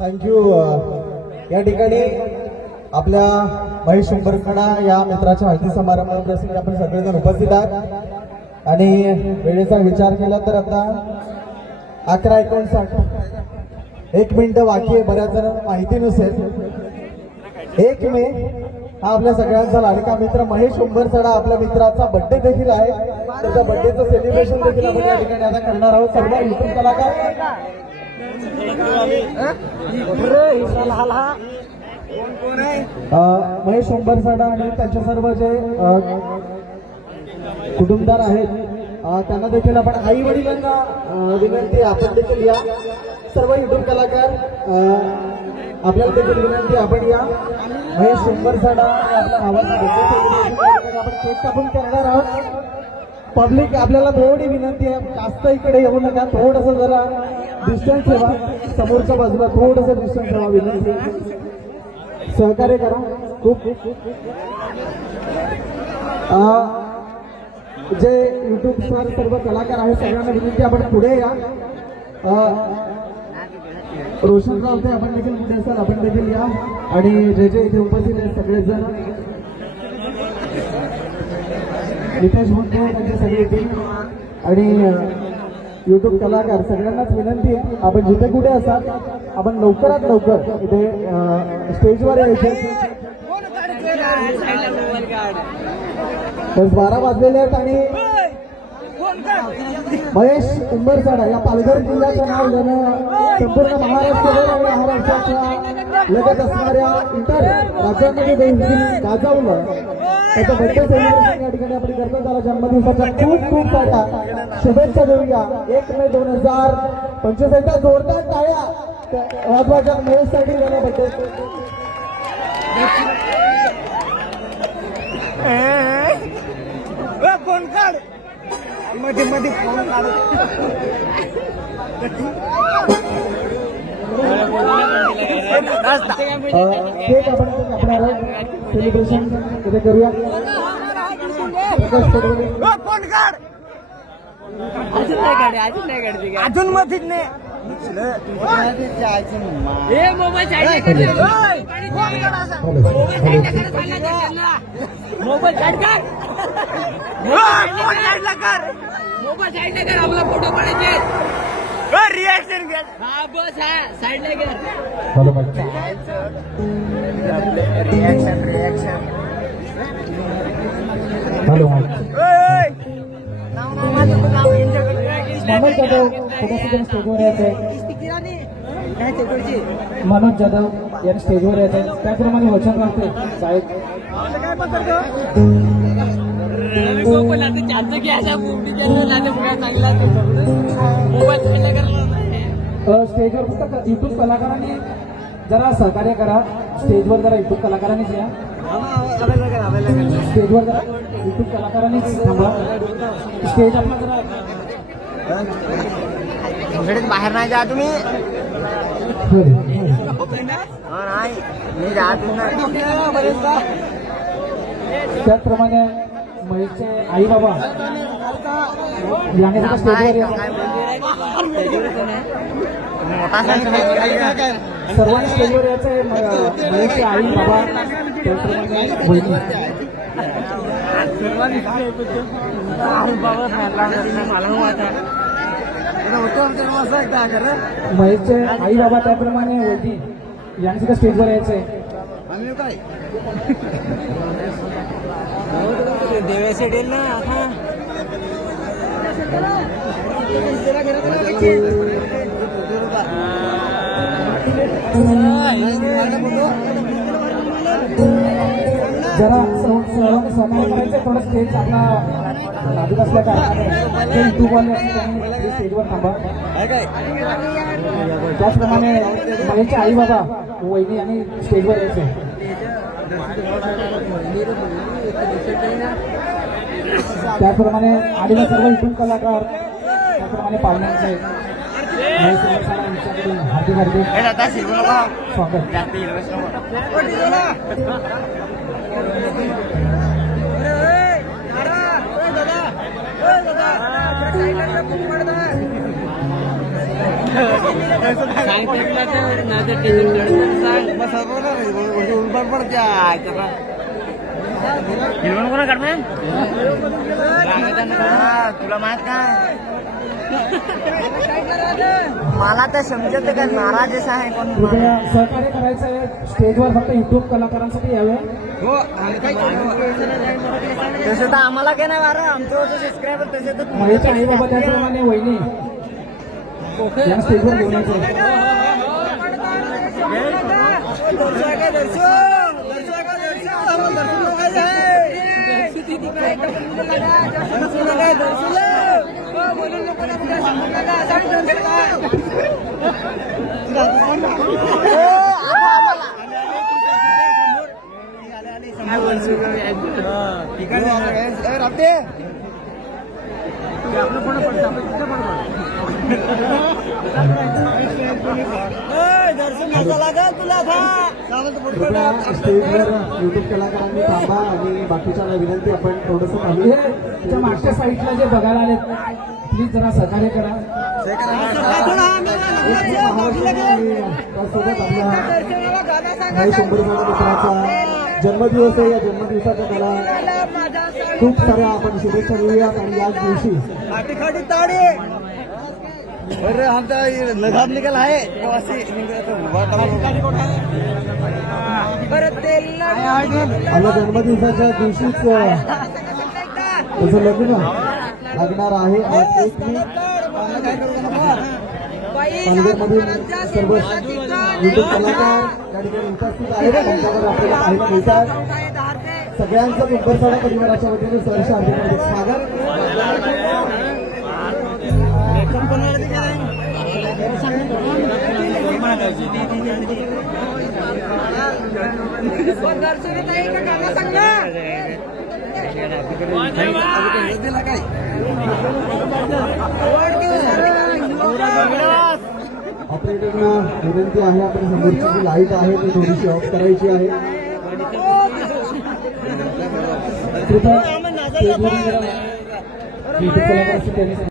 Thank you uh, या ठिकाणी आपल्या महेश उंबरकडा या मित्राच्या हळदी समारंभाप्रसंगी आपण सगळेजण उपस्थित आहात. आणि वेळेचा विचार केला तर आता अकरा एकोणसाठ. एक मिनिट बाकी आहे बऱ्याच जण माहिती नसेल. एक मे हा आपल्या सगळ्यांचा लाडका मित्र महेश उंबरसडा आपल्या मित्राचा बड्डे देखील आहे. त्याच्या बड्डेचं सेलिब्रेशन देखील आपण या ठिकाणी आता करणार आहोत. सर्व युट्यूब कलाकार. महेश महेश उंबरसाडा आणि त्यांचे सर्व जे कुटुंबदार आहेत त्यांना देखील आपण आई वडिलांना विनंती आपण देखील या. सर्व युट्यूब कलाकार आपल्याला देखील विनंती आपण या. महेश शंभर साडा आपला आवाज आपण केक कापून करणार आहोत. पब्लिक आपल्याला थोडी विनंती आहे जास्त इकडे येऊ नका थोडस जरा डिस्टन्स ठेवा. समोरच्या बाजूला थोडस डिस्टन्स ठेवा विनंती. सहकार्य करा. खूप. जे जे युट्यूबवर सर्व कलाकार आहेत सगळ्यांना विनंती आपण पुढे या. अं, रोशन रावते आपण देखील पुढे असाल आपण देखील या. आणि जे जे इथे उपस्थित आहेत सगळेजण. नितेश मुंडे त्यांचे सगळे टीम आणि युट्यूब कलाकार सगळ्यांनाच विनंती आहे आपण जिथे कुठे असाल आपण लवकरात लवकर इथे स्टेजवर यायचे. तर बारा वाजलेले आहेत आणि महेश उंबरसाडा या पालघर जिल्ह्याचं नाव ज्यानं संपूर्ण महाराष्ट्रभर आणि महाराष्ट्राच्या लगत असणाऱ्या इतर राज्यांमध्ये देखील गाजवलं. त्याच्या बर्थडे सेलिब्रेशन या ठिकाणी आपण करतो. त्याला जन्मदिवसाच्या खूप खूप साठा शुभेच्छा देऊया. एक मे दोन हजार पंचवीसच्या जोरदार टाळ्या. त्या महत्त्वाच्या महेशसाठी झाल्या बड्डे. फोन काढ? मध्ये मध्ये फोन काढ? केक आपण सेलिब्रेशन तिथे करूया अजून मधीच नाही. मोबाईल साईडला कर मोबाईल साईडला कर, साईड कर आपला फोटो काढायचे हा बस हा साईडला रिॲक्शन रिॲक्शन मनोज जाधव स्टेजवर यांनी स्टेजवर यायचंय त्याप्रमाणे वचन राहते साहेब. चांगला मोबाईल स्टेजवर फक्त युट्यूब कलाकारांनी जरा सहकार्य करा. स्टेजवर जरा युट्यूब कलाकारांनीच या. स्टेजवर जरा युट्यूब कलाकारांनीच थांबा. स्टेज आपला जरा बाहेर नाही जा तुम्ही. हा, नाही. त्याचप्रमाणे महेशचे आई बाबा. याने सर्वांनी स्टेजवर यायचं म- महेशचे आई बाबा महेशचे आई बाबा त्याप्रमाणे वैदी यांनी सुद्धा स्टेजवर यायचंय देवाचे ना जरा सह- सह- करायचं थोडं स्टेज आपला नाजूक असल्या कारणाने जे युट्यूबवाले स्टेजवर थांबा. त्याचप्रमाणे महेशचे आई बाबा वहिनी आणि स्टेजवर यायचे त्याचप्रमाणे आलेले सर्व युट्यूब कलाकार त्याचप्रमाणे पाहुण्यांचे. हार्दिक हार्दिक स्वागत तर नाही तर टेन्शन सांग मग सर्व पडते त्याला. हिरवण कोणा काढणार हा, तुला माहीत काय मला तर समजत का नाराज असं आहे पण सहकार्य करायचं आहे स्टेजवर फक्त युट्यूब कलाकारांसाठी यावे हो तसं तर आम्हाला काय नाही बरं आमचं होतं सबस्क्रायबर तसे तर आई बाबा त्याचप्रमाणे वहिनी या स्टेजवर घेऊन यायचं दर्शक आहे, दर्शक. दर्शक आहे, दर्शक. स्टेजवर युट्यूब कलाकारांनी थांबा आणि बाकीच्यांना विनंती आपण थोडस थांबूया त्याच्या मागच्या साईडला जे बघायला आले प्लीज जरा सहकार्य करा. त्यासोबत शंभर मित्राचा जन्मदिवस आहे या जन्मदिवसाच्या त्याला खूप साऱ्या आपण शुभेच्छा देऊयात आणि याच दिवशी अरे आमचा नगात निघाल आहे. प्रवासी आपल्या जन्मदिवसाच्या दिवशीच त्याचं लग्न लागणार आहे. आज एक मे पालघरमधील सर्व युट्यूब कलाकार त्या ठिकाणी उपस्थित आहेत. त्यांच्यावर आपल्याला पाहायला मिळतात सगळ्यांचं उंबरसाडा परिवाराच्या वतीने सहर्ष हार्दिक हार्दिक स्वागत. दिला काय ऑपरेटरना विनंती आहे आपण समोरची जी लाइट आहे ती थोडीशी ऑफ करायची आहे कृपया